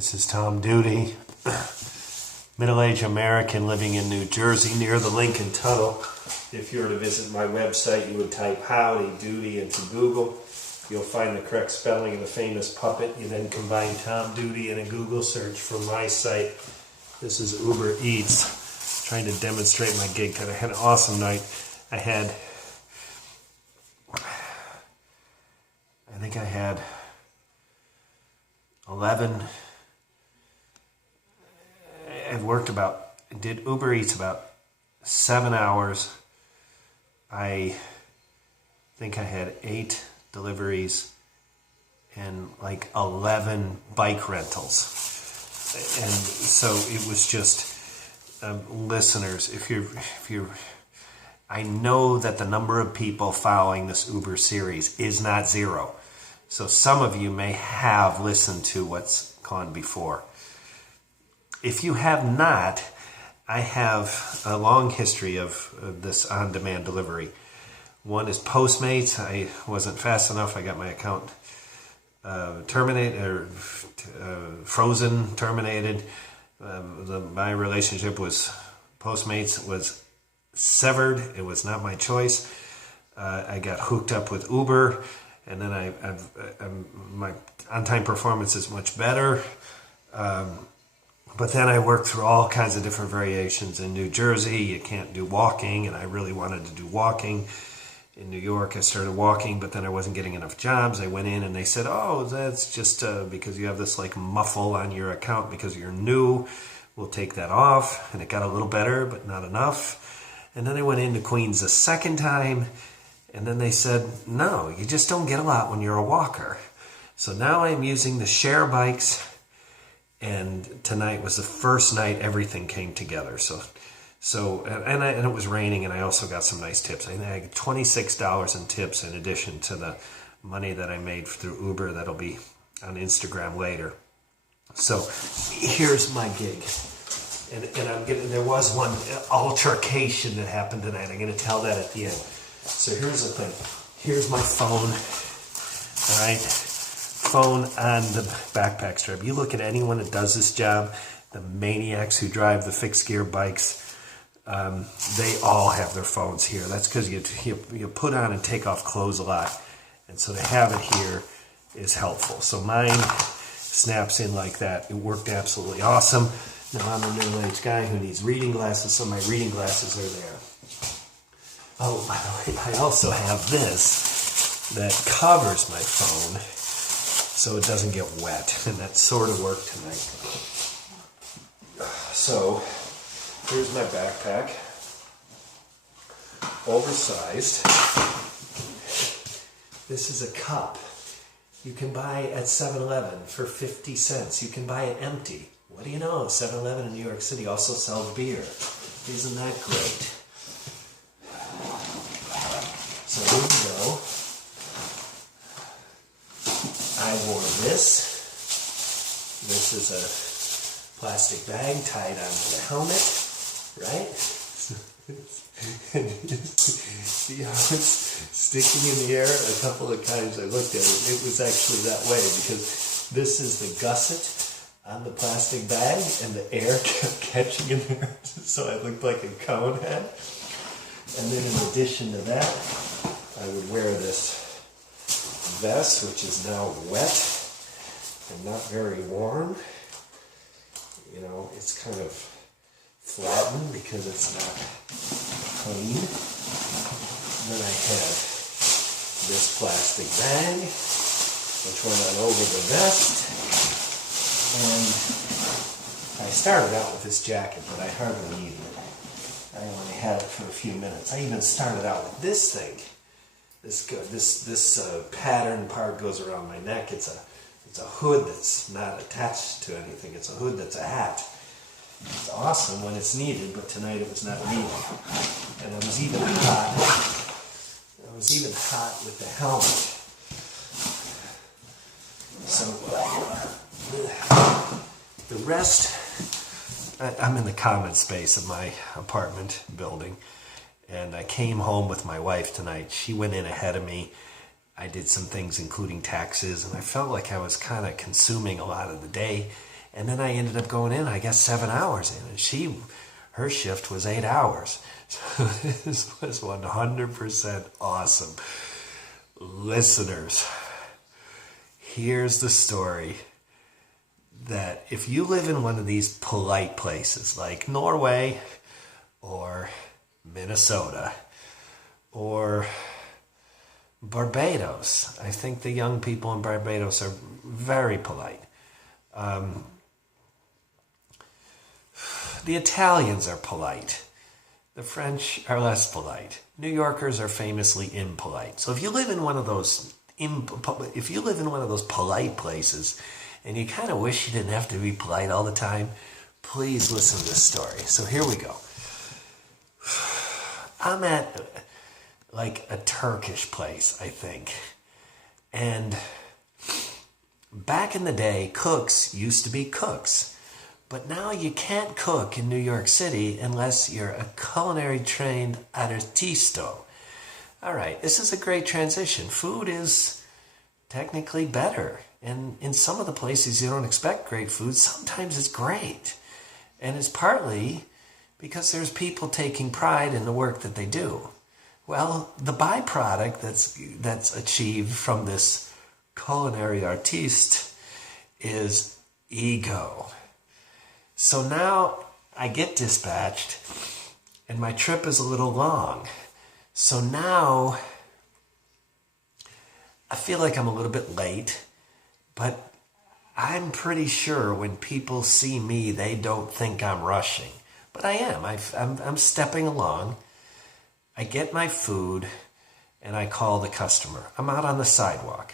This is Tom Duty, middle-aged American living in New Jersey near the Lincoln Tunnel. If you were to visit my website, you would type Howdy Doody into Google. You'll find the correct spelling of the famous puppet. You then combine Tom Duty in a Google search from my site. This is Ubereats, trying to demonstrate my gig. I had an awesome night. I think I had 11. Did Uber Eats about 7 hours. I think I had 8 deliveries and like 11 bike rentals. And so it was just, listeners, I know that the number of people following this Uber series is not 0. So some of you may have listened to what's gone before. If you have not, I have a long history of this on-demand delivery. One is Postmates. I wasn't fast enough. I got my account terminated. My relationship with Postmates was severed. It was not my choice. I got hooked up with Uber, and then my on-time performance is much better. But then I worked through all kinds of different variations. In New Jersey, you can't do walking, and I really wanted to do walking. In New York, I started walking, but then I wasn't getting enough jobs. I went in and they said, oh, that's just because you have this like muffle on your account because you're new. We'll take that off. And it got a little better, but not enough. And then I went into Queens a second time, and then they said, no, you just don't get a lot when you're a walker. So now I'm using the share bikes. And tonight was the first night everything came together. And it was raining, and I also got some nice tips. I think I got $26 in tips in addition to the money that I made through Uber that'll be on Instagram later. So here's my gig. And there was one altercation that happened tonight. I'm going to tell that at the end. So here's the thing. Here's my phone. All right. Phone on the backpack strap. You look at anyone that does this job, the maniacs who drive the fixed gear bikes, they all have their phones here. That's because you put on and take off clothes a lot. And so to have it here is helpful. So mine snaps in like that. It worked absolutely awesome. Now I'm a middle-aged guy who needs reading glasses, so my reading glasses are there. Oh, by the way, I also have this that covers my phone so it doesn't get wet, and that sort of worked tonight. So, here's my backpack, oversized. This is a cup you can buy at 7-Eleven for 50 cents. You can buy it empty. What do you know? 7-Eleven in New York City also sells beer. Isn't that great? So here we go. I wore this. This is a plastic bag tied onto the helmet, right? See how it's sticking in the air? A couple of times I looked at it. It was actually that way because this is the gusset on the plastic bag and the air kept catching in there. So I looked like a cone head. And then in addition to that, I would wear this vest, which is now wet and not very warm. You know, it's kind of flattened because it's not clean. And then I had this plastic bag, which went on over the vest. And I started out with this jacket, but I hardly needed it. I only had it for a few minutes. I even started out with this thing. This pattern part goes around my neck. It's a hood that's not attached to anything. It's a hood that's a hat. It's awesome when it's needed, but tonight it was not needed. And I was even hot with the helmet. So the rest, I'm in the common space of my apartment building. And I came home with my wife tonight. She went in ahead of me. I did some things, including taxes, and I felt like I was kind of consuming a lot of the day. And then I ended up going in, I guess 7 hours in, and her shift was 8 hours. So this was 100% awesome. Listeners, here's the story that if you live in one of these polite places like Norway or Minnesota or Barbados, I think the young people in Barbados are very polite. The Italians are polite. The French are less polite. New Yorkers are famously impolite. So if you live in one of those polite places and you kind of wish you didn't have to be polite all the time, please listen to this story. So here we go. I'm at like a Turkish place, I think. And back in the day, cooks used to be cooks. But now you can't cook in New York City unless you're a culinary trained artisto. All right, this is a great transition. Food is technically better. And in some of the places you don't expect great food, sometimes it's great. And it's partly because there's people taking pride in the work that they do. Well, the byproduct that's achieved from this culinary artiste is ego. So now I get dispatched and my trip is a little long. So now I feel like I'm a little bit late, but I'm pretty sure when people see me, they don't think I'm rushing. But I am. I'm stepping along. I get my food and I call the customer. I'm out on the sidewalk.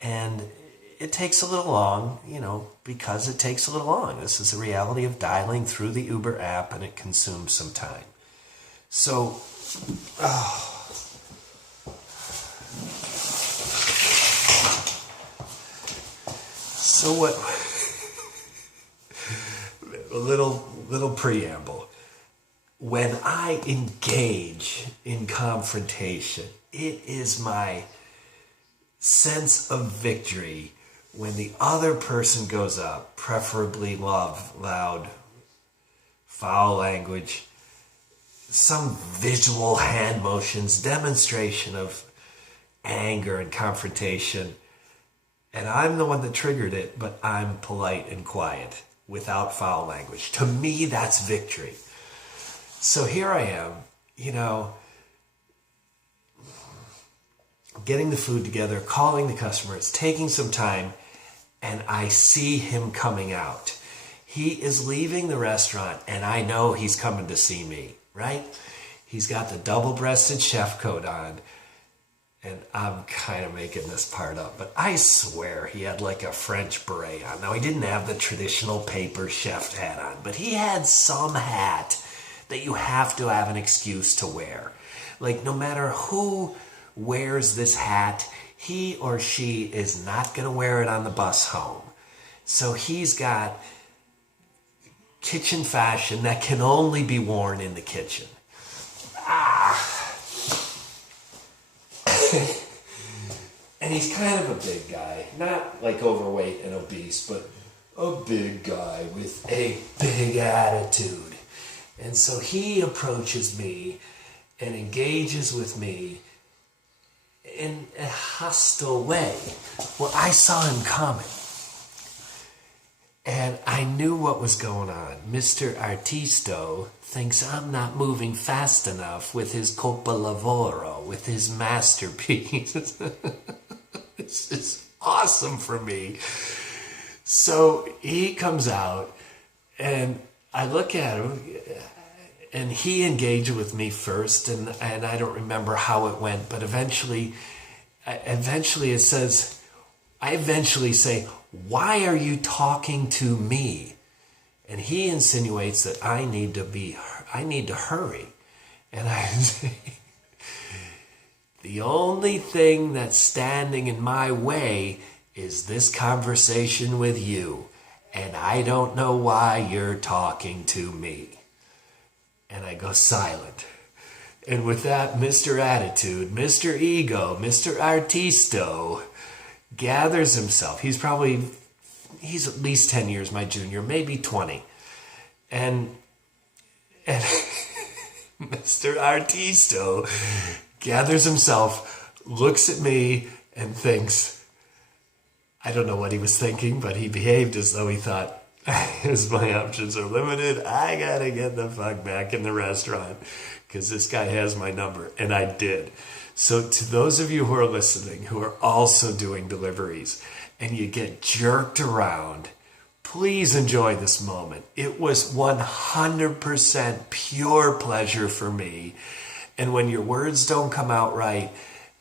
And it takes a little long, because it takes a little long. This is the reality of dialing through the Uber app, and it consumes some time. So, what? A little preamble. When I engage in confrontation, it is my sense of victory when the other person goes up, preferably loud, foul language, some visual hand motions, demonstration of anger and confrontation. And I'm the one that triggered it, but I'm polite and quiet without foul language. To me, that's victory. So here I am, getting the food together, calling the customer. It's taking some time, and I see him coming out. He is leaving the restaurant, and I know he's coming to see me, right? He's got the double-breasted chef coat on, and I'm kind of making this part up, but I swear he had like a French beret on. Now, he didn't have the traditional paper chef hat on, but he had some hat that you have to have an excuse to wear. Like, no matter who wears this hat, he or she is not going to wear it on the bus home. So he's got kitchen fashion that can only be worn in the kitchen. And he's kind of a big guy, not like overweight and obese, but a big guy with a big attitude. And so he approaches me and engages with me in a hostile way. Well, I saw him coming. And I knew what was going on. Mr. Artisto thinks I'm not moving fast enough with his capolavoro, with his masterpiece. This is awesome for me. So he comes out, and I look at him, and he engaged with me first, and I don't remember how it went, but eventually it says, I eventually say, "Why are you talking to me?" And he insinuates that I need to hurry. And I say, the only thing that's standing in my way is this conversation with you. And I don't know why you're talking to me. And I go silent. And with that, Mr. Attitude, Mr. Ego, Mr. Artisto gathers himself. He's probably he's at least 10 years my junior, maybe 20. And Mr. Artisto gathers himself, looks at me, and thinks, I don't know what he was thinking, but he behaved as though he thought, as my options are limited, I gotta get the fuck back in the restaurant because this guy has my number. And I did. So to those of you who are listening, who are also doing deliveries, and you get jerked around, please enjoy this moment. It was 100% pure pleasure for me. And when your words don't come out right,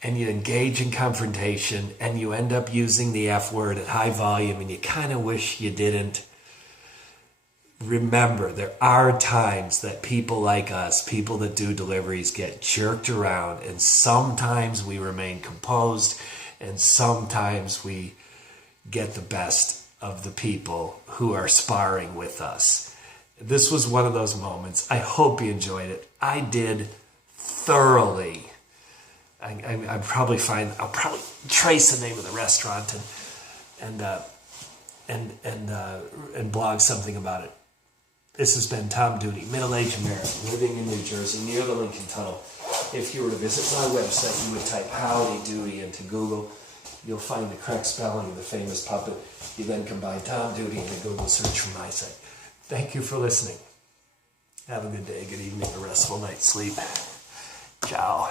and you engage in confrontation, and you end up using the F word at high volume, and you kind of wish you didn't, remember, there are times that people like us, people that do deliveries, get jerked around, and sometimes we remain composed, and sometimes we get the best of the people who are sparring with us. This was one of those moments. I hope you enjoyed it. I did thoroughly. I'll probably trace the name of the restaurant and blog something about it. This has been Tom Duty, middle-aged American, living in New Jersey, near the Lincoln Tunnel. If you were to visit my website, you would type Howdy Doody into Google. You'll find the correct spelling of the famous puppet. You then combine Tom Duty and a Google search from my site. Thank you for listening. Have a good day, good evening, a restful night's sleep. Ciao.